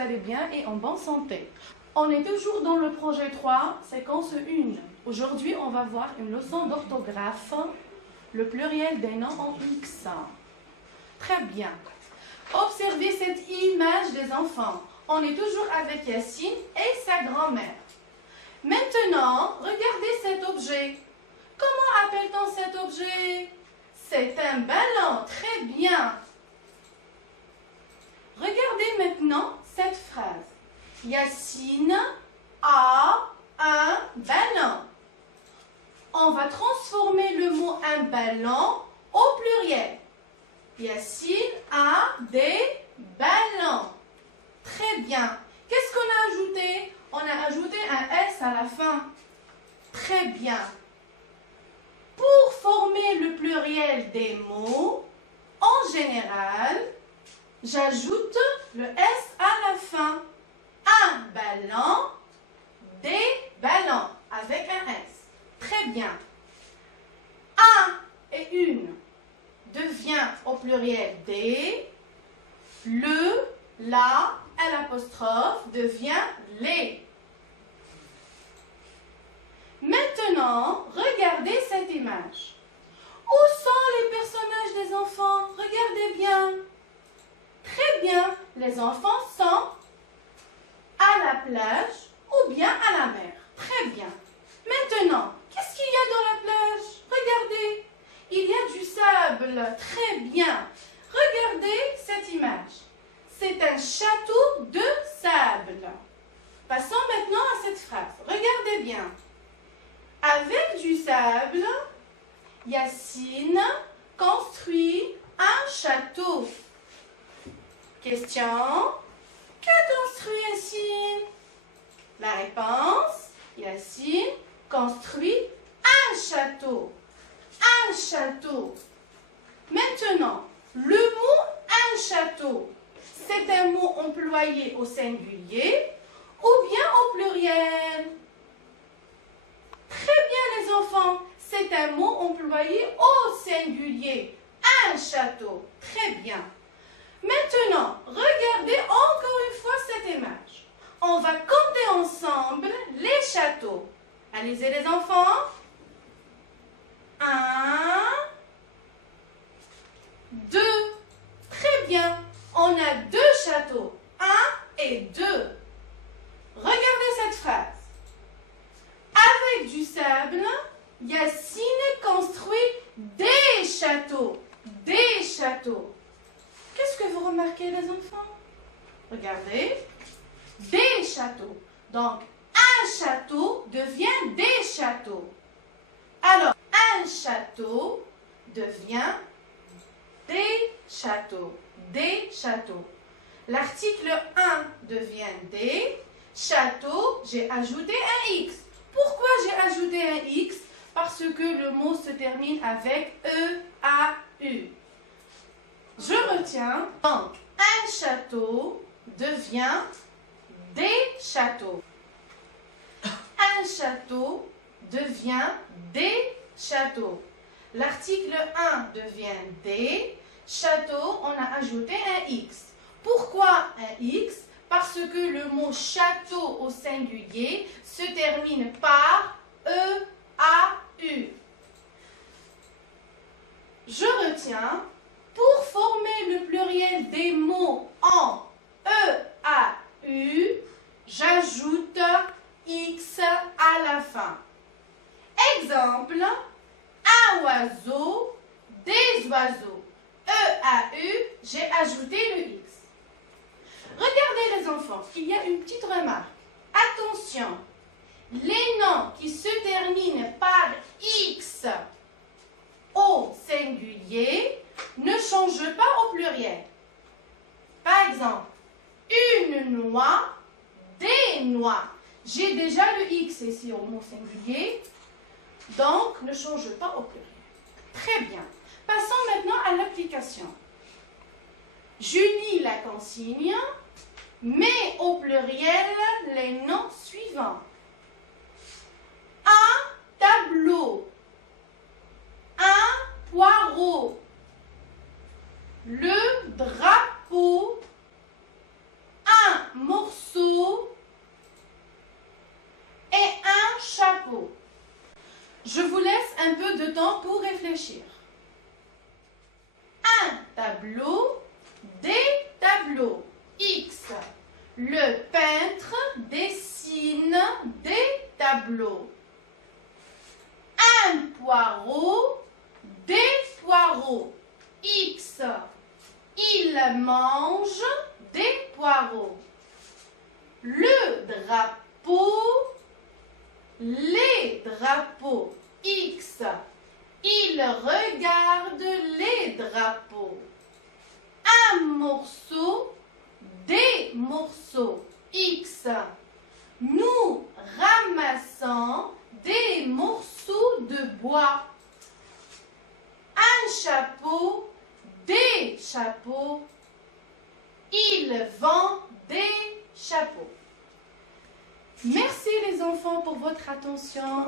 allez bien et en bonne santé. On est toujours dans le projet 3, séquence 1. Aujourd'hui, on va voir une leçon d'orthographe, le pluriel des noms en X. Très bien. Observez cette image des enfants. On est toujours avec Yacine et sa grand-mère. Maintenant, regardez cet objet. Comment appelle-t-on cet objet? C'est un ballon. Très bien. Regardez maintenant cette phrase. Yacine a un ballon. On va transformer le mot un ballon au pluriel. Yacine a des ballons. Très bien. Qu'est-ce qu'on a ajouté? On a ajouté un S à la fin. Très bien. Pour former le pluriel des mots, en général, j'ajoute le S à la fin. Un ballon, des ballons, avec un S. Très bien. Un et une devient au pluriel des. Le, la, et l'apostrophe devient les. Maintenant, regardez cette image. Où sont les personnages des enfants? Regardez bien. Très bien, les enfants sont à la plage ou bien à la mer. Très bien. Maintenant, qu'est-ce qu'il y a dans la plage? Regardez, il y a du sable. Très bien. Regardez cette image. C'est un château de sable. Passons maintenant à cette phrase. Regardez bien. Avec du sable, Yacine construit un château. Question. Qu'a construit Yacine? La réponse, Yacine construit un château. Un château. Maintenant, le mot un château, c'est un mot employé au singulier ou bien au pluriel? Très bien les enfants, c'est un mot employé au singulier. Un château. Très bien. Maintenant, regardez encore une fois cette image. On va compter ensemble les châteaux. Allez-y les enfants. 1, 2. Très bien. On a 2 châteaux. 1 et 2. Regardez cette phrase. Avec du sable, Yacine construit des châteaux. Des châteaux. Qu'est-ce que vous remarquez les enfants? Regardez. Des châteaux. Donc, un château devient des châteaux. Alors, un château devient des châteaux. Des châteaux. L'article 1 devient des châteaux. J'ai ajouté un X. Pourquoi j'ai ajouté un X? Parce que le mot se termine avec E-A-U. Je retiens. Donc, un château devient des châteaux. Un château devient des châteaux. L'article 1 devient des châteaux. On a ajouté un X. Pourquoi un X? Parce que le mot château au singulier se termine par E-A-U. Je retiens, pour former le pluriel des mots en E-A-U, j'ajoute X à la fin. Exemple, un oiseau, des oiseaux. E-A-U, j'ai ajouté le X. Regardez les enfants, il y a une petite remarque. Attention, les noms qui se terminent par X au singulier ne changent pas au pluriel. Par exemple, une noix, des noix. J'ai déjà le X ici au mot singulier, donc ne change pas au pluriel. Très bien. Passons maintenant à l'application. Je lis la consigne. Mets au pluriel les noms suivants. Un tableau, un poireau, le drapeau, un mot Je vous laisse un peu de temps pour réfléchir. Un tableau, des tableaux. X. Le peintre dessine des tableaux. Un poireau, des poireaux. X. Il mange des poireaux. Le drapeau, les drapeaux. X. Il regarde les drapeaux. Un morceau, des morceaux. X. Nous ramassons des morceaux de bois. Un chapeau, des chapeaux. Il vend des chapeaux. Merci les enfants pour votre attention.